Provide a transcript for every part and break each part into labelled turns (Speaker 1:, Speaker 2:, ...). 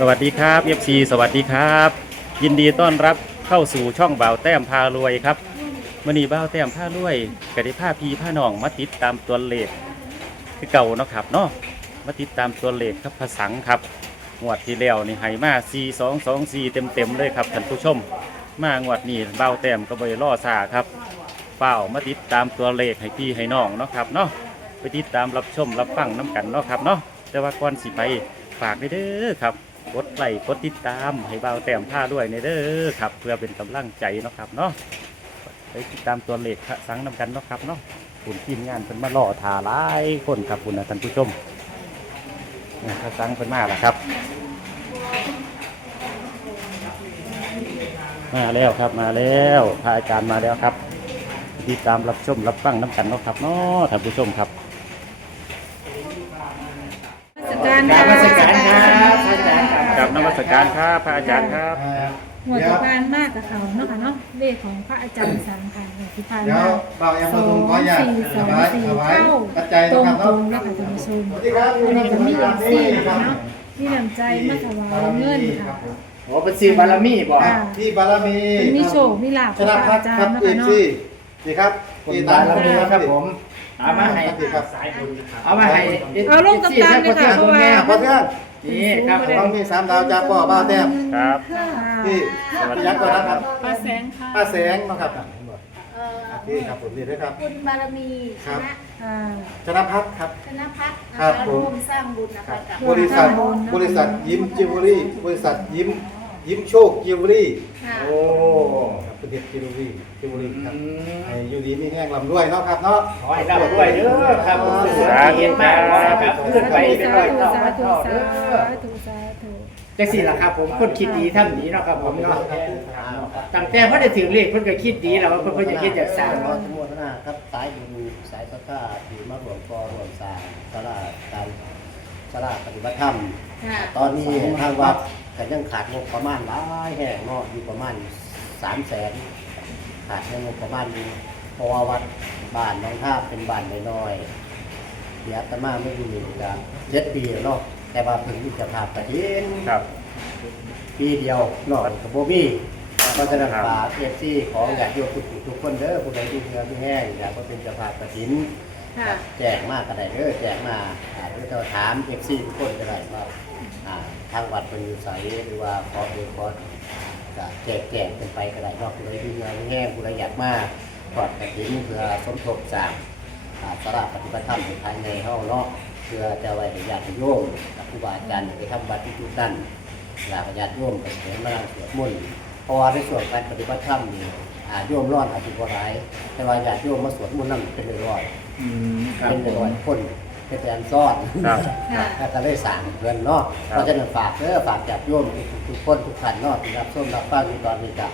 Speaker 1: สวัสดีครับ FC สวัสดีครับ ยินดีต้อนรับเข้าสู่ช่องบ่าวแต้มพารวยครับมื่อนี้บ่าวแต้มพารวยกติภาพีผ้าหนองมาติดตามตัวเลขคือเก่าเนาะครับเนาะมาติดตามตัวเลขครับภาษาครับงวดที่แล้วนี่ให้มา4 2 2 4เต็มเต็มๆเลยครับท่านผู้ชม มางวดนี้บ่าวแต้มก็บริล่อซาครับเป้ามาติดตามตัวเลขให้พี่ให้น้องเนาะครับเนาะไปติดตามรับชมรับฟังน้ำกันเนาะครับเนาะแต่ว่าก่อนสิไปฝากไว้เด้อครับ กดไลค์กดติดตามให้เบาแต้มผ้าด้วยในเด้อครับ เพื่อเป็นกำลังใจเนาะครับเนาะไปติดตามตัวเลขพระสังนำกันเนาะครับเนาะคุณทีมงานเป็นมาล่อทาหลายคนครับคุณนะท่านผู้ชมนะพระสังเป็นมาแล้วครับ มาแล้วครับมาแล้วพระอาจารย์มาแล้วครับติดตามรับชมรับฟังน้ำกันเนาะครับเนาะท่านผู้ชมครับ
Speaker 2: การ
Speaker 3: กราสการค่ะ
Speaker 1: นมัสการครับพระอาจารย์ครับ
Speaker 2: หัวกับการมากกับเขาเนาะค่ะเนาะเลขของพระอาจารย์สังค่ะหัวที่ผ่าน
Speaker 3: เดี๋ย
Speaker 2: มาว
Speaker 3: บ่าวยัง
Speaker 2: ส
Speaker 3: มา
Speaker 2: อ
Speaker 3: ตรง
Speaker 2: ง
Speaker 3: ขออนุญาต
Speaker 2: สี่ส
Speaker 3: ถ
Speaker 2: อง
Speaker 3: วาย
Speaker 2: สี่
Speaker 3: ถวาย
Speaker 2: เข้า
Speaker 3: ปัจจัย
Speaker 2: ตรง
Speaker 3: นะครับ
Speaker 2: ตรง
Speaker 3: เนาะ
Speaker 2: แล้วค่ะท่านผู้ชม
Speaker 3: สวัสดีครับ
Speaker 2: วันนี้ก็มีเอฟซีนะคะเนาะมีน้ำใจมาถวายเงินค่ะ
Speaker 4: โอ้เป็นซีบารมีบอก
Speaker 2: ค่ะ
Speaker 3: ที่บารมี
Speaker 2: เป็นมีโชคมีลาภ
Speaker 3: ช
Speaker 2: ของ
Speaker 3: นะ
Speaker 2: พ
Speaker 3: พั
Speaker 2: ระ
Speaker 3: ฒ
Speaker 2: อาจาร
Speaker 3: ครับ
Speaker 2: ย์เนาะ
Speaker 3: เอ
Speaker 2: ค่ะ
Speaker 3: ฟ
Speaker 2: เนาะ
Speaker 3: ซีนี่ครับ
Speaker 4: คนบารมีครับผม เอามาให้
Speaker 3: ดีครับ
Speaker 4: เอามาให้
Speaker 2: เอาลงกับตันเลยค่ะเพราะว่า
Speaker 3: อะพอเพื่อน
Speaker 4: นี่ครับผ
Speaker 3: ต้อ
Speaker 4: ม
Speaker 3: งมีสามดาวจากป่อบ้าวแต้ม
Speaker 1: ครับ
Speaker 2: ค่ะ
Speaker 3: ที่ยักษ์ก่อนนะครับ
Speaker 5: ป้าแสงค่ะ
Speaker 3: ป้าแสงนะครับอะ
Speaker 5: เอ่อ
Speaker 3: นี่ครับผมนี่ด้วยครับ
Speaker 5: คุณบารมีช
Speaker 3: ครับ
Speaker 5: นะ
Speaker 2: ค่ะ
Speaker 3: ชนะพัฒครับ
Speaker 5: ชนะพัฒน์นะ
Speaker 3: ครั
Speaker 5: คะ
Speaker 3: บผม
Speaker 5: ร่วมสร้างบุญนะคะกับ
Speaker 3: บริษัท
Speaker 2: ครับ
Speaker 3: บริษัทยิ้มจิวเวลรี่บริษัทยิ้ม ยิ้มโชคจิวเวลรี่
Speaker 5: ค่ะ
Speaker 4: โอ้
Speaker 3: ครับประเทศจิวเวลรี่จิวเวลรี่ครับ
Speaker 4: อืม
Speaker 3: ให้อยู่ดีมีแห้งลำด้วยเนาะครับเนาะ
Speaker 4: ขอให้ร่ำรวยเด้อครับผมสุขภาพเย็นมากขอให้ครับขึ้นไปเป็นร้อยเท่า
Speaker 2: สา
Speaker 4: พัน
Speaker 2: ธุ
Speaker 4: เท่า
Speaker 2: สา
Speaker 4: เด้อ
Speaker 2: ธุสาธุ
Speaker 4: จังสี่ล่ะครับผมคนคิดดีทำดีเนาะครับผมเนาะตั้งแต่พอได้ถึงเลขเพิ่นก็คิดดีแล้วว่าเพิ่นเพิ่นจะคิดจากสร้าง
Speaker 6: ขอ
Speaker 4: เนาะ
Speaker 6: อนุโมทนาครับ สายบุญสายศรัทธาที่มาร่วมกอร่วมสร้างสลาการสลาปฏิบัติธรรม
Speaker 5: ค่ะ
Speaker 6: ตอนนี้ทางวัด ก็ยังขาดงบประมาณหลายแห่งเนาะอยู่ประมาณสามแสนขาดงบประมาณอยู่เพราะว่าวัดบ้านน้องท่าเป็นบ้านน้อยๆเดี๋ยวอาตมาไม่อยู่นี่ก็เจ็ดปีแล้วเนาะแต่ว่าเพิ่งที่จะพาไปเห็น
Speaker 1: ครับ
Speaker 6: ปีเดียวเนาะกับโบมี่ก็จะนำฝากเอฟซีของอยากโยมทุกทุกคนเด้อผู้ใดที่เพื่อที่แห้งอยากมาเป็นเจ้าภาพกระถิน
Speaker 5: ค่ะ
Speaker 6: แจกมากก็ได้เด้อแจกมาอ่าหรือจะถามเอฟซีทุกคนก็ได้ว่า อ่าทางวัดเป็นอยู่ไสหรือว่าขอเอขอจะแจกแจกกันไปก็ได้นอกผู้ใดที่เพื่อที่แห้งผู้ใดอยากมาทอดกระถินเพื่อสมทบสร้างอ่าสระปฏิบัติธรรมภายในห้องเนาะเพื่อจะไว้ให้ญาติโยมกับครูบาอาจารย์ไปทำบัตรทุกๆท่านลาพญาติโยมกับเสมาลังสวดมนต์เพราะว่าในส่วนการปฏิบัติธรรมนี่อ่าโยมร้อนอาจจะบ่ร้าย แต่ว่าญาติโยมมาสวดมนต์นั่นเป็นร้อย
Speaker 4: อืมครับ
Speaker 6: เป็น
Speaker 4: ผม
Speaker 6: ร้อยคน เป็นแต่อันซ่อน
Speaker 1: ครับ
Speaker 5: ค่ะ
Speaker 6: แล้วก็เลยสั่งเพื่อนเนาะ
Speaker 1: ครับ
Speaker 6: เพราะฉะนั้นฝากเด้อฝากญาติโยมทุกๆคนทุกท่านเนาะที่รับชมรับฟังอยู่ตอนนี้ก็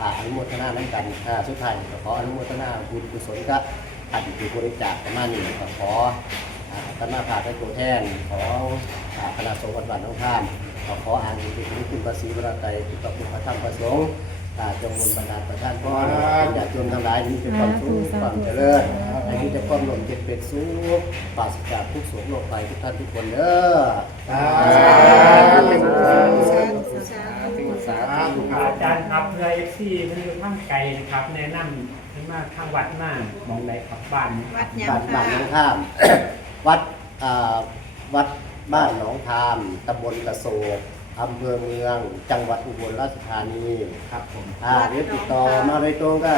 Speaker 6: อ่าอนุโมทนาน้ำกันอ่าสุดท้ายก็ขออนุโมทนาบุญกุศลกับท่านที่บริจาคประมาณนี้ก็ขออ่าธรรมาภาเป็นตัวแทนของอ่าคณะสงฆ์วัดบ้านน้องท่านขอขออ่านอุทิศคุณภาษีพระไตรที่ต่อคุณพระธรรมพระสงฆ์่าจงบุญบรรดาลประทานพรเป็นญาติโยมทั้งหลายมีแต่ความสุขความเจริญให้มีแต่ความหลงเจ็บเป็นสุขปราศจากทุกโศกโรคภัยทุกท่านทุกคนเด้อ
Speaker 3: สา
Speaker 5: สา
Speaker 3: ธุ
Speaker 5: สาธุ
Speaker 6: สาธุ
Speaker 4: อาจารย์ครับเพื่อเอฟซีมันอยู่ข้างไกลนะครับ แนะนำให้มาทางวัดมากมองใดครับบ้าน
Speaker 5: วัดยัง
Speaker 6: บ้านบ้า
Speaker 5: ค่ะ
Speaker 6: นน้องทามวัดวัดบ้านหนองทามตำบลกระโศก อำเภอเมือง จังหวัดอุบลราชธานี
Speaker 4: ครับผม
Speaker 6: อ่าเดี๋ยวติดต่อมาโดยตรงก็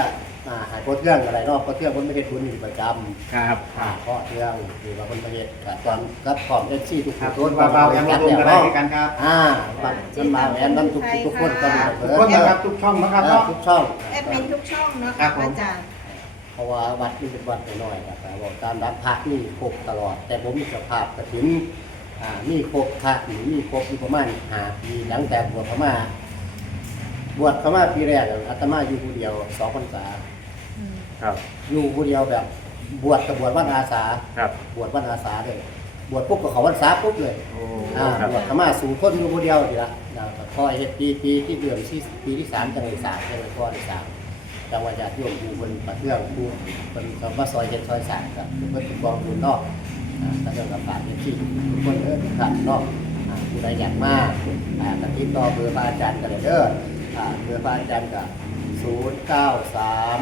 Speaker 6: อ่าหายโคเทื่องอะไรเนาะโคเทื่องคนไม่ได้ทุนอยู่ประจำ
Speaker 4: ครับ
Speaker 6: อ่าเพราะเทื่องหรือว่าคนประเทศก็ตอนกับพร้อมเอฟซีทุก
Speaker 3: ครับ
Speaker 6: ค
Speaker 3: ทุนว่าเบายังมาตรงกันได้กันครับ
Speaker 6: อ่าบัตรมันมาแอนนั้นทุกทุกคนก็มี
Speaker 3: ทุ
Speaker 6: เบิ
Speaker 3: ก
Speaker 6: ด
Speaker 3: คนนะครับทุกช่องนะครับ
Speaker 6: อ่า
Speaker 3: เนาะ
Speaker 6: ทุกช่อง
Speaker 5: แอดมินทุกช่องเนาะ
Speaker 3: ครั
Speaker 5: ค่ะ
Speaker 3: บผม
Speaker 5: พระอาจารย์
Speaker 6: เพราะว่าวัดนี่เป็นวัดน้อยๆครับแต่ว่าการรับพระนี่ครบตลอด แต่ผมมีสภาพกระถิน อ่ามีครบพระนี่มีครบอยู่ประมาณห้าปีหลังแต่บวชพม่าบวชพม่าปีแรกอะอาตมาอยู่ผู้เดียวสองพรรษา
Speaker 2: อืม
Speaker 1: ครับ
Speaker 6: อยู่ผู้เดียวแบบ บวชกับบวชวันอาสา
Speaker 1: ครับ
Speaker 6: บวชวันอาสาเลยบวชปุ๊บก็เขาวันษาปุ๊บเลย
Speaker 1: โอ้
Speaker 6: อ่า
Speaker 1: ครับ
Speaker 6: บวชพม่าสูงคนอยู่ผู้เดียวดีละนะก็พอเฮ็ดปีปีที่เดือนที่ปีที่สามจังหวัดสามจังหวัดพ่อที่สามจังหวัดญาติโยมอยู่บนปะเทืองผู้เป็นคำว่าซอยเฮ็ดซอยสามครับเพื่อเป็นกองบุญเนอกอ่า ก็จะกับฝากเฮ็ดที่ทุกคนเออทุกท่านเนาะผู้ใดอยากมาอ่าก็ติดต่อเบอร์พระอาจารย์กันเลยเด้อเบอร์พระอาจารย์ก็ศูนย์เก้าสาม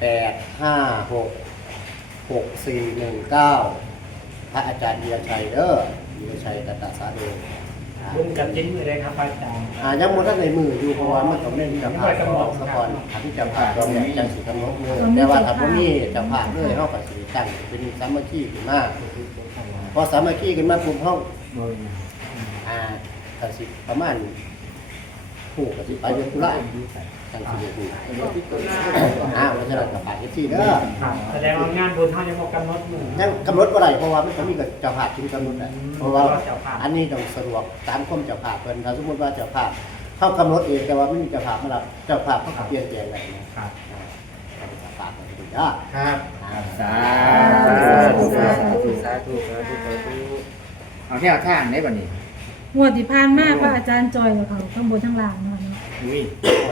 Speaker 6: แปดห้าหกหกสี่หนึ่งเก้าพระอาจารย์เดียชัยเด้อเดียชัยกัตตาสาโดอ่า
Speaker 4: ลุงกับจิ้นมือเลยครับอาจารย์
Speaker 6: อ่ายังหมดทั้งในมืออยู่เพราะว่ามันต้องเล่นจับผ่านของสะพอนอันที่จับผ่านเราเนี่ยจังสีกำหนดมือแต่ว่าถ้าพวกนี้จับผ่านเลยเขาก็สิตั้งเป็นสามัคคีขึ้นมาพอสามัคคีขึ้นมาปุ๊บเขาอ่าก็สิประมาณผู้ก็สิไปเดือนตุลา จังสิได้ผู้อ่าเพราะฉะนั้นก็ฝากที่เด้อ
Speaker 4: แสดงว่างานบุญเท่านยังบอกกำหนดมือ
Speaker 6: ยังกำหนดว่าไรเพราะว่ามันก็มีกับเจ้าภาพที่กำหนดได้เพราะว่าอันนี้ต้องสะดวกตามข้อมเจ้าภาพเพิ่นถ้าสมมติว่าเจ้าภาพเข้ากำหนดเองแต่ว่าไม่มีเจ้าภาพมารับเจ้าภาพเขาก็เปลี่ยนแปลงอะไรนะครับอ่าก็เนเจ้าภาพก็เป็นย
Speaker 3: ครับ
Speaker 4: สา
Speaker 2: ธุสาธุ
Speaker 4: สาธุสาธุสาธุเอาแนวทางได้บ่นี่
Speaker 2: งวดที่ผ่านมาพระอาจารย์จอยกับเขาทั้งบนทั้งล่างนาะเนาะ
Speaker 4: อุ้ย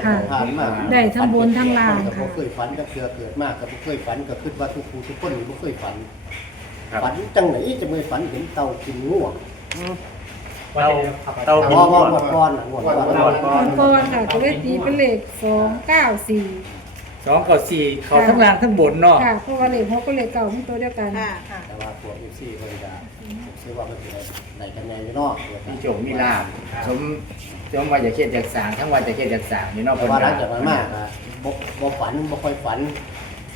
Speaker 2: ค่ะ
Speaker 6: ผ่านมา
Speaker 2: ได้ทั้งบนทั้งล่าง
Speaker 6: ก็บ่
Speaker 2: ค่ะ
Speaker 6: เคยฝันก็เกือเกิดมากก็บ่เคยฝันก็คิดว่าทุกผู้ทุกคนบ่เคยฝัน
Speaker 1: ครับ
Speaker 6: ฝันจังไหนจะไม่ฝันเห็นเต่ากินงูอะ
Speaker 1: เตาเตา
Speaker 6: พ
Speaker 1: กิน
Speaker 6: อ
Speaker 1: หั
Speaker 6: ว่าว
Speaker 1: ด
Speaker 6: งวดก้อนน่ะงวดก้อน
Speaker 1: งวดก้อน
Speaker 2: ก่อนค่ะก็เลยตีเป็นเลขสองเก้าสี่
Speaker 4: สองกับสี่เขาทั้งล่างทั้งบนเนาะ
Speaker 2: ค่ะเพราะว่าเลขเขาก็เลขเก่ามันตัวเดียวกัน
Speaker 5: ค่ะค่ะ
Speaker 6: แต่ว่าพวก FC เพิ่นจะซื้อว่ามันสิได้ได้คะแนนอยู่เนาะ
Speaker 4: มีโจมมีลาบสม สมว่าจะเขียนจากสางทั้งวันจะเขียนจากสางนี่เนาะ
Speaker 6: แต่ว่าหลังจากนั้นมากอะบ่บ่ฝันบ่ค่อยฝัน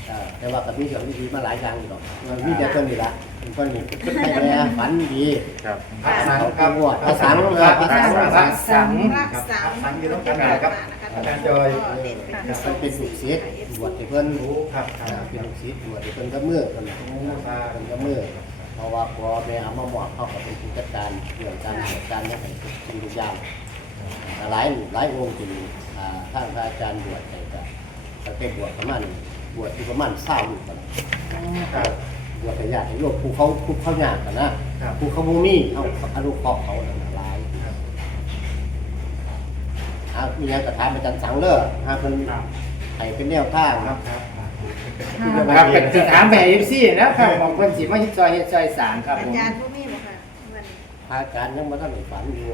Speaker 6: เอ่อแต่ว่าก็มีเรื่องดีๆมาหลายอย่างอยู่ดอกมันมีแต่เพิ่นนี่ล่ะเพิ่นนี่ให้แม่ฝันดี
Speaker 1: ครับ
Speaker 3: พระสัง
Speaker 6: เขา
Speaker 3: ครั
Speaker 6: ก
Speaker 3: บ
Speaker 6: วดภาษาเมืองภาษา
Speaker 4: พระสัง
Speaker 2: สัง
Speaker 5: พระสาม
Speaker 3: สังอยู่ตรงกลางครับอาจารย์จอย
Speaker 5: ก็เด่นเป็นพิเศ
Speaker 6: มัน
Speaker 5: ษ
Speaker 6: เป็นลูกศิษย์บวชให้เพิ่น
Speaker 3: รู้ครับค
Speaker 6: อ่า
Speaker 3: รับ
Speaker 6: เป็นลูกศิษย์บวชให้เพิ่นก็มือเพิ่นน่ะ
Speaker 3: โอ้ตา
Speaker 6: เพิ่นก็มือเพราะว่าพอแม่เอามามอบเขาก็เป็นผู้จัดการเรื่องการจัดการให้เป็นทุกอย่างแต่ หลายหลายองค์ที่อ่าท่านพระอาจารย์บวชไปก็ก็เป็นบวชประมาณบวชที่ประมาณ20อยู่กัน
Speaker 3: ครับ
Speaker 6: บวชแต่ญาติโยมผู้เขาผู้เขายากกันนะครับผู้เขาบ่มีเอาอนุเคราะห์เขานั่นน่ะหลายอ่ามีหยังก็ถามอาจารย์สังเด้อหาเพิ่นให้เป็นแนวทาง
Speaker 3: ครับครับ
Speaker 4: ครับเป็นสิถามแบบ FC นะครับของคนสิมาเฮ็ดซอยเฮ็ดซอยสางครับ
Speaker 5: อา
Speaker 4: ผม
Speaker 5: จารย์ผู้มีบ่ค่ะวัน
Speaker 6: พระอาจารย์ยังบ่ทันได้ฝันอยู่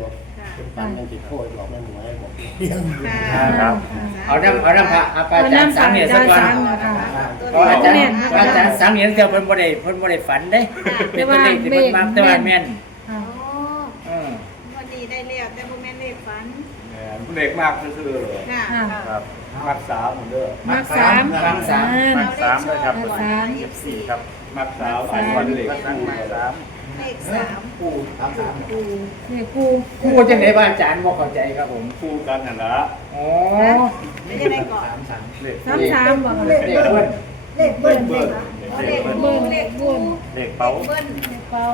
Speaker 5: ค่ะ
Speaker 6: เป็นฝันยังสิโทษบอกแม่หมวยบอก
Speaker 5: ค่ะ
Speaker 1: ครับ
Speaker 4: เอาน้ำเอาน้ำพระอาจารย์สังเนี่ยสักวัน
Speaker 2: ค่ะ
Speaker 4: เพราะอาจารย์อาจารย์สังเนี่ยเดียวเพิ่นบ่ได้เพิ่นบ่ได้ฝันเด้เป็นตัวเลขที่เพิ่นมักแต่ว่าแม่น
Speaker 2: ค่ะ
Speaker 5: โอ้
Speaker 4: อือ
Speaker 5: วันนี้ได้เรียกแต่บ่แม่นเลขฝัน
Speaker 3: ผู้เด็กมากซื่อ
Speaker 5: ค่ะ
Speaker 2: ค่ะ
Speaker 1: ครับ
Speaker 3: มักสามเด้อ
Speaker 2: มักสาม
Speaker 4: มักสาม
Speaker 1: มักสามด้วยครับ
Speaker 2: มักสาม
Speaker 5: เอฟซี
Speaker 1: ครับ
Speaker 3: มักสาม
Speaker 2: มักสาม
Speaker 3: วันเด็กมักสาม
Speaker 5: เลขสาม
Speaker 3: คู่สามสาม
Speaker 5: ปู
Speaker 2: เลขกู
Speaker 4: ครูจังได๋ว่าอาจารย์บ่เข้าใจครับผม
Speaker 3: คู่กันน่ะละ
Speaker 4: อ๋อ
Speaker 5: ไม่ได้ได้ก่อน
Speaker 3: สามสามเลข
Speaker 2: สามสามบอก
Speaker 4: เลขเบิ้ล
Speaker 5: เลขเบิ้ลเลขเลขเบิ้ลเลขเบิ้ล
Speaker 1: เด็กเป๋า
Speaker 5: เบิ้ล
Speaker 2: เลขเป้า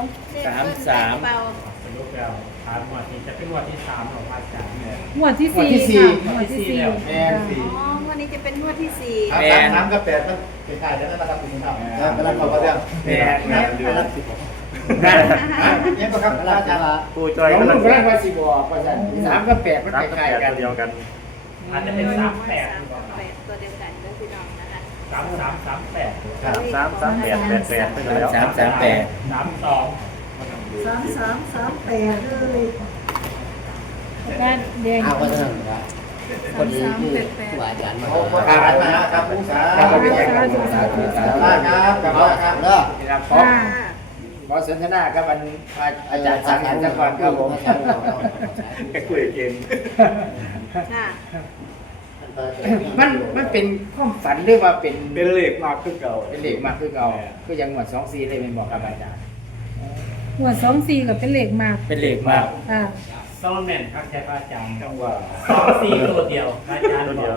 Speaker 4: สามสาม
Speaker 5: เบา
Speaker 4: สรุปแล้วถามว่าที่จะเป็นวันที่3ของอาจารย์เนี่ย
Speaker 2: งวดที่
Speaker 4: งวด
Speaker 2: สี่
Speaker 4: ที่สี่
Speaker 2: ค่ะงวดที่สี่
Speaker 4: แม่นสี่
Speaker 5: อ๋อวันนี้จะเป็นงวดที่สี่
Speaker 3: ครับสามสามกับแปดมันเป็นการแล้วนะครับคุณครับ
Speaker 6: ครับ
Speaker 3: กำลังเข้ามาเรื่อง
Speaker 4: แม่น
Speaker 6: นะกำลังสิบอก
Speaker 3: เนี่ยก็ครับ
Speaker 6: กำลัง
Speaker 3: อา
Speaker 6: จะ
Speaker 3: จารย์
Speaker 6: ว่า
Speaker 1: ผู้จอ
Speaker 4: ยย
Speaker 1: กำ
Speaker 4: กำ
Speaker 1: ลั
Speaker 4: ลั
Speaker 1: ง
Speaker 4: งกำลังว่าสิบอกว่าซั่น3กับ8มัน
Speaker 1: สาม
Speaker 4: ค
Speaker 1: กับ
Speaker 4: ล้าย
Speaker 1: แปด
Speaker 4: ๆกัน
Speaker 1: เดียวกัน
Speaker 4: อาจจะเป็น
Speaker 5: สามแปดตัวเดียวกันก็คือน้องนะคะ
Speaker 4: 3338
Speaker 1: ครับ สามสามแปดแปดแปดไปแล้ว
Speaker 4: สามสามแปด
Speaker 5: สามสามสามสามแปดเลย
Speaker 2: ก็แดง
Speaker 6: อ้าวว่าเท่านั้นนะคนนี้ที่ครูอาจารย์มา
Speaker 3: เขาเขาขายมาครับผู้สา
Speaker 4: ครับผม
Speaker 3: ครับ
Speaker 4: สาธุสาธุ
Speaker 3: ได้ครับกลับมาครับ
Speaker 6: เด้อ
Speaker 4: นี่ล่ะขอ
Speaker 2: ค่ะ
Speaker 4: ขอสนทนากับอาจารย์สังหันสักก่อนครับผม
Speaker 3: ก็คุยเก่ง
Speaker 5: ค่ะ
Speaker 4: มันมันเป็นความฝันหรือว่าเป็น
Speaker 3: เป็นเลขมากขึ้นเก่า
Speaker 4: เป็นเหล็กมากคือเก่าคือยังหมวด2 4เลยเป็นบอกกับอาจารย์
Speaker 2: งวดสองสี่กับเป็นเลขมาก
Speaker 4: เป็นเหล็กมาก
Speaker 2: ค่ะ
Speaker 7: ซ่อนแม่นครับใช่พระอาจารย์
Speaker 3: จังหวะ
Speaker 7: สองสี่ตัวเดียวพระอาจารย์
Speaker 1: ตัว
Speaker 7: บ
Speaker 1: เดี
Speaker 7: อ
Speaker 1: ยว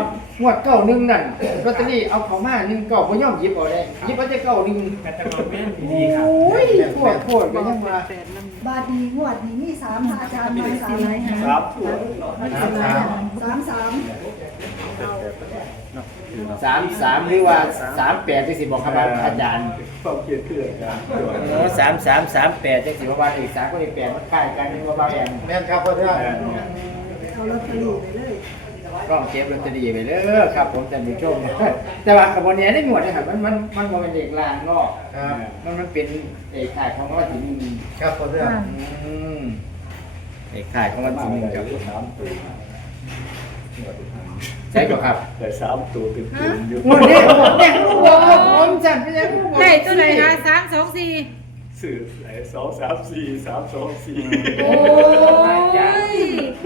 Speaker 7: ก
Speaker 4: เอาหมวดเก้าหนึ่งนั่นลอตเตอรี่เอาเขามาหนึ่งเก้าบ่ยอมหยิบเอาได้หยิบเอาแต่เก้าหนึ่ง
Speaker 7: กระจะมาแม่นดีครับ
Speaker 4: โอ้ยโคตรโคตรก็ยังว่า
Speaker 8: บาดีงวดนี้มีสามอาจารย์มาสาม
Speaker 3: สามถูกสามสาม
Speaker 8: สามสาม
Speaker 4: สามสามหรือว่าสามแปดที่สิบอกครับอาจารย์
Speaker 3: ความเกียดเกลื่อนกัน
Speaker 4: โอ้สามสามสามแปดที่สิบอกว่าอีกสามก็อีกแปดมันคล้ายกันนึกว่าบางแอน
Speaker 3: แม่นครับพ่อเพื่อน
Speaker 8: เอาลอตเตอรี่ไปเลย
Speaker 4: อ ร่องเก็บลอตเตอรี่ไปเด้อครับ ผมท่านผู้ชม แต่ว่ากระบวนการได้หมวดนะครับมันมันมันบ่เป็นเด็กลางเนาะ
Speaker 3: ครับ
Speaker 4: มันมันเป็นเอกขายของวันที่หนึ่ง
Speaker 3: ครับพอเรื่อง
Speaker 4: อืมเอกขายของวันที่หนึ่งครับใช่ก็ครับ
Speaker 9: แต่สามตัวเต็มๆอยู่
Speaker 4: หมดเนี่ยหมดเนี่ยโอ้โหผมจำไม่ได้
Speaker 2: ได้ตัวไหนคะสามสองสี่
Speaker 9: สื่อไหนสองสามสี่สามสองสี่
Speaker 2: โอ้ย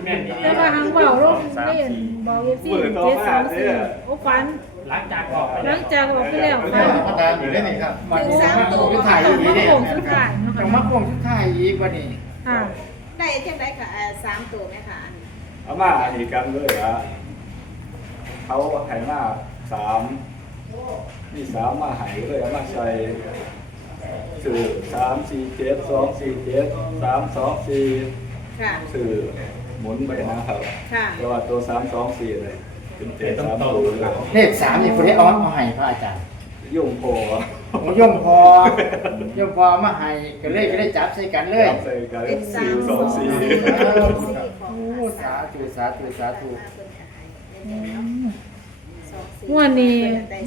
Speaker 7: แม่นดี
Speaker 2: แล้วมาหางเบาลงเล่นบอกเอฟซีเจ็ดสองสี่โอ้ฝัน
Speaker 7: หลังจากออกไป
Speaker 2: หลังจากออกไปแล้ว
Speaker 3: พ
Speaker 2: ฝัน
Speaker 3: อตามอยู่ได้นี่ครับ
Speaker 4: มาโค้งมาโค้งชุดถ่ายอีกนี่
Speaker 2: โค้งชุดถ่ายเนาะค่ะ
Speaker 4: ต้องมาโค้งชุดถ่ายอีกวันนี้
Speaker 2: ค่ะ
Speaker 5: ได้จังไดค่ะอ่าสามตัวไหมคะอันนี้
Speaker 9: เอามาอันนี้กันเลยอะเขาให้มาสามนี่สามมาใหายเลยเอามาใส่ สื่อสามสี่เจ็ดสองสี่เจ็ดสามสองสี่
Speaker 5: ค่ะ
Speaker 9: สื่อหมุนไปนะครับ
Speaker 5: ค่ะ
Speaker 9: เพราะว่าตัวสามสองสี่เลยเป็นเจ็ดสามตัวเลย
Speaker 4: เลขสามนี่คนได้ออนมาให้พระอาจารย์
Speaker 9: ยุ่งโผล่
Speaker 4: ผมย่อมพอย่อมพอมาให้ก็เลยก็ได้จับใส่กันเลย
Speaker 9: ใส่กัน
Speaker 5: เป็นสา
Speaker 9: สี่
Speaker 5: ม
Speaker 9: สองสี่
Speaker 5: สองสี่
Speaker 4: โอ้สาธุสาธุสาธุ
Speaker 2: งวดนี้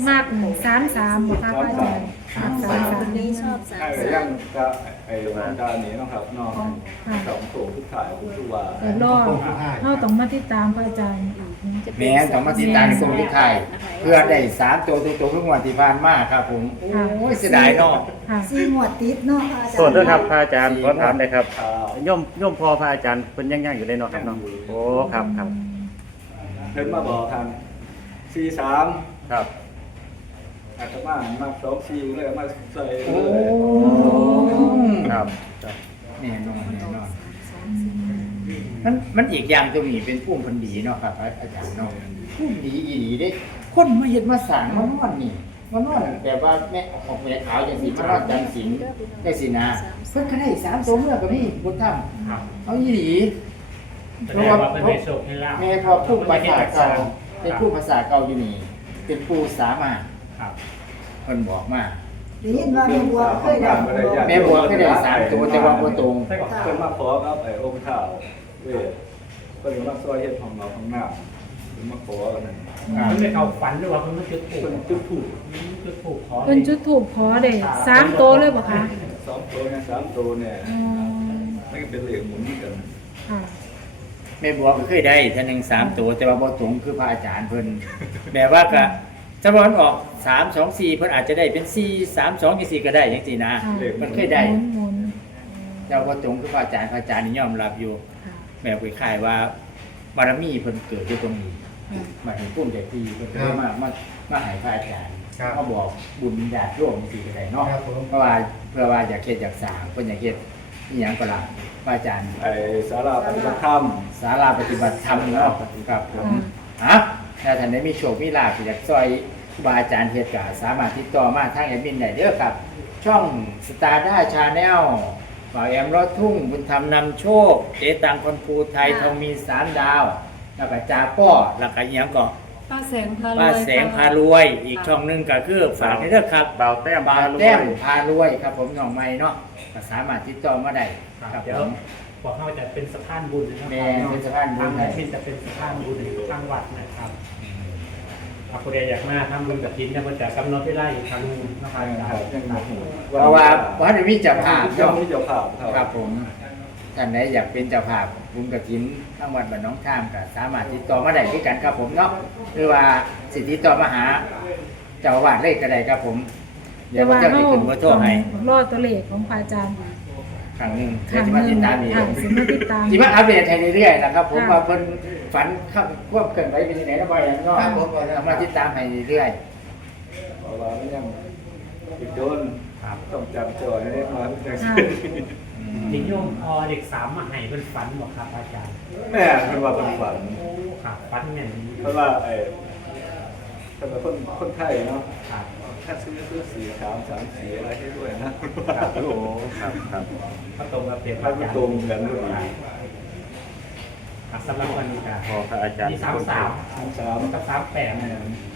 Speaker 2: มากหนึ่งสามสามบอกค่ะพระอาจารย์สามสามสาม
Speaker 5: นี้ชอบสาม
Speaker 9: ไอ้
Speaker 5: สา
Speaker 9: ยั
Speaker 5: ม
Speaker 9: งก็ไอ้วันการนี้นะครับนอง
Speaker 2: ค่ะ
Speaker 9: สองตัวทุกถ่ายคุณทุกว่า
Speaker 2: แต่รอดเราต้องมาติดตามพระอาจารย์
Speaker 4: แม่ต้องมาติดตามในโค้งชุดถ่ายเพื่อได้สามตัวตัวทุกงวันที่ผ่านมาครับผม โอ้ยเสียดายเนาะ
Speaker 2: ค่ะ
Speaker 8: สี่หมวดติดเนาะพระอาจารย์
Speaker 1: โทษด้วยครับพระอาจารย์ขอถามเลยครับ
Speaker 9: ข่าว
Speaker 1: โยมโยมพอพระอาจารย์เป็นยังยังอยู่ในเนาะครับเนาะโอ้ครับครับ
Speaker 9: เพิ่นมาบอกทาง สี่สาม
Speaker 1: ครับ
Speaker 9: อาจจะมามาสองสี่เลยเอามาใส่
Speaker 4: โอ้
Speaker 9: เลย
Speaker 1: ครับครับ
Speaker 4: แน่นอนแน่นอนมันมันอีกอย่างตรงนี้เป็นพุ่มพันธุ์ดีเนาะครับอาจารย์เนาะพุ่มดีอีดีเด้ คนมาเห็นมาสั่งมานอนนี่มานอนแบบว่าแม่ออกแม่ขาวอย่างสีมานอนจันทร์สิงได้สินะเพิ่นก็ได้สามตัวเมื่อกับพี่บุญธรรม
Speaker 7: ครับ
Speaker 4: เอาอีหลี
Speaker 7: แสดงว่าเป็นในโชคให้ลาบ
Speaker 4: แม่พอพูดภาษาเก่า เป็นพูดภาษาเก่าอยู่นี่ เป็นผู้สามารถ
Speaker 7: ครับ
Speaker 4: เพิ่นบอกมา
Speaker 8: ได้ยินว่าแม่บัวเคยได้
Speaker 4: แม่บัวเคยได้สามตัวแต่ว่าบ่ตรง
Speaker 9: เพิ่นมาขอครับไอ้องค์ข้าวเวทเพิ่นก็มาซอยเฮ็ดของเราข้างหน้าเพิ่นมาขอกันนั่น
Speaker 7: มันไม่เข้าฝันหรือว่าเพิ่นมาจุดถูก
Speaker 9: เพิ่นจุดถูก
Speaker 7: จุดถูกขอ
Speaker 2: เป็นชุดถูกขอเลยสามโตวเลยบอกคะ
Speaker 9: สองตัวเนี่ยสามตัวเนี่ย
Speaker 2: อ๋อ
Speaker 9: มันก็เป็นเหล็กหมุนกัน
Speaker 2: ค่ะ
Speaker 4: แม่บัวก็เคยได้เท่านึงสามตัวแต่ว่าบ่ตรงคือพระอาจารย์เพิ่นแบบว่าก็จำนวนออก3 2 4เพิ่นอาจจะได้เป็น4 3 2 4ก็ได้จังซี่นะ
Speaker 2: ค่ะ
Speaker 4: มันเคยได้
Speaker 2: หมุนหมุน
Speaker 4: แต่ว่าบ่ตรงคือพระอาจารย์พระอาจารย์นี่ยอมรับอยู่
Speaker 2: ค่ะ
Speaker 4: แบบคล้ายๆว่าบารมีเพิ่นเกิดอยู่ตรงนี้
Speaker 2: ค่ะ
Speaker 4: มาถึงปุ้มแต่ที่เพิ่นก็เลยมามามาให้พระอาจารย์
Speaker 3: ครับ
Speaker 4: มาบอกบุญญาติร่วมสิก็ได้เนาะ
Speaker 3: ครับผม
Speaker 4: เพราะว่าเพื่อว่าอยากเฮ็ดอยากสร้างเพิ่นอยากเฮ็ด อีหยังก็ล่ะพระอาจารย์
Speaker 9: ไอ้สาราปฏิบัติธรรม
Speaker 4: ศาลาปฏิบัติธรรมเนาะครับผมฮะถ้าท่านได้มีโชคมีลาภอยากซอยครูบาอาจารย์เฮ็ดก็สามารถติดต่อมาทางแอดมินได้เด้อครับ ช่องสตาร์ด้าชาแนลบ่าวแอมรถทุ่ง บุญธรรมนำโชคเจตังคนภูไทยทองมีสามดาว แล้วก็จาป้อแล้วก็อีหยังก็
Speaker 5: ป้าแสงพารวย
Speaker 4: ป้าแสงพารวย อีกช่องหนึงก็คือฝากให้เด้อครับ
Speaker 1: เบาแต้ม
Speaker 4: บ่าว
Speaker 1: พารวย
Speaker 4: แต้มพารวยครับผมน้องใหม่เนาะ ก็สามารถติดต่อมาได้ครับ
Speaker 7: เดี๋ย
Speaker 4: ผ
Speaker 7: ว
Speaker 4: ม
Speaker 7: บอกเขาจะเป็นสะพานบุญนะครับ
Speaker 4: แม่เป็นสะพานบุญ
Speaker 7: ทางที่จะเป็นสะพานบุญทางวัดนะครับอาคุณเดียอยากมาทำบุญกับทินเนี่ยมันจะกำหนดเวลาอยู่ทางนู้นนะครับ
Speaker 9: ครับยังหนักอยู่
Speaker 4: เพราะว่าวัดมีเจ้าภาพ
Speaker 9: ยัง
Speaker 4: เนาะ
Speaker 9: มีเจ้าภาพครับ
Speaker 4: ครับผมท่านไหนอยากเป็นเจ้าภาพบุญกระถินทั้งวัดบ้านหน้องท่ามก็สามารถติดต่อมาได้ด้วยกันครับผมเนาะหรือว่าสิติดต่อมาหาเจ้าอาวาดเลยก็ได้ครับผม เดี๋ยวพระเจ้าจะขึ้นเบอร์โทรให้
Speaker 2: รอตัวเลขของพระอาจารย์อีก
Speaker 4: ครั้งหนึ่ง
Speaker 2: ครั้
Speaker 4: เดี๋ยว
Speaker 2: ง
Speaker 4: จะ
Speaker 2: ห
Speaker 4: มา
Speaker 2: นึ่
Speaker 4: ติ
Speaker 2: ง
Speaker 4: ดตามอีก
Speaker 2: ค่ะสิมาติดตาม
Speaker 4: ที่มาอัปเดตให้เรื่อยๆนะครับ ผม
Speaker 2: ค่ะ
Speaker 4: ว่าเพิ่นฝันข้ามควบเกินไว้เป็นยังไงนะบอยอย่างเนาะ
Speaker 3: ครับผมว่าแล้ว
Speaker 4: มาติดตามให้เรื่อย
Speaker 9: เพราะว่ามันยังอีกโดนต้องจำจ่อยให้มาจัง
Speaker 2: ค่ะ
Speaker 4: ๆ
Speaker 7: นิยมพอเด็กสามมาให้เป็นฝันบอกครับอาจารย์
Speaker 9: แม่เพิ่นว่าเป็นฝัน
Speaker 7: ครับฝันเนี่ยดี
Speaker 9: เพราะว่าไอ้ถ้าเป็นคนคนไทยเนาะ
Speaker 7: ครับ
Speaker 9: ถ้าซื้อซื้อสีสามสามสีอะไรให้ด้วยนะ
Speaker 1: โอ้ครับครับ
Speaker 7: ก็ตรงกับเปลี่ยน
Speaker 9: ถ้ามันตรงกันด้วย
Speaker 7: สำหรับวันนี้ก็
Speaker 1: พอพระอาจารย์
Speaker 7: มีสามสาม
Speaker 9: สามสาม
Speaker 7: กับสามแปดนะ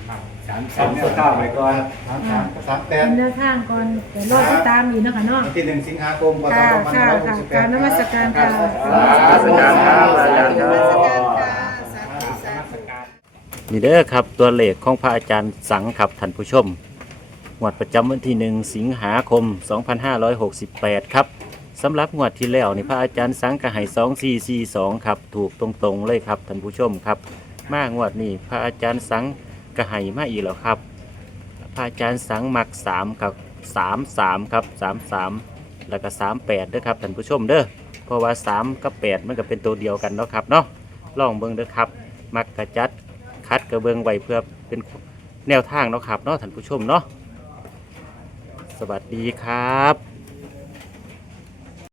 Speaker 7: ครับ
Speaker 4: สาม
Speaker 9: สา
Speaker 4: สามม
Speaker 9: เนี่ยข้าวไปก่อน
Speaker 3: สามสามสามแป
Speaker 2: เป็
Speaker 3: ด
Speaker 2: นแนวทางก่อนเดี๋ยวรอติดตามอีกเนาะคะเนาะ
Speaker 3: วันที่หนึ่งสิงหาคมพศ
Speaker 2: ค่ะ
Speaker 3: สองพัน
Speaker 2: ค่ะ
Speaker 3: ห้าร้อยหก
Speaker 2: ค่ะ
Speaker 3: สิบแป
Speaker 2: กรา
Speaker 3: ด
Speaker 2: รนมัสการค่ะ
Speaker 4: สาธุ
Speaker 1: สาธุครับอาจารย์ครับ
Speaker 5: สาธุสาธุสาธุ
Speaker 7: นมัสการ
Speaker 1: นี่เด้อครับตัวเลขของพระอาจารย์สังครับท่านผู้ชม งวดประจำวันที่ 1 สิงหาคม 2568 ครับสำหรับงวดที่แล้วนี่พระอาจารย์สังก็ให้2442 ครับ ถูกตรงๆเลยครับท่านผู้ชมครับ มางวดนี้พระอาจารย์สังก็ให้มาอีกแล้วครับ พระอาจารย์สังมัก3กับ33ครับ33 แล้วก็ 38เด้อครับท่านผู้ชมเด้อเพราะว่า 3 กับ 8 มันก็เป็นตัวเดียวกันเนาะครับเนาะลองเบิ่งเด้อครับ มักกระจัดคัดกระเบื้องไว้เพื่อเป็นแนวทางเนาะครับเนาะท่านผู้ชมเนาะ สวัสดีครับ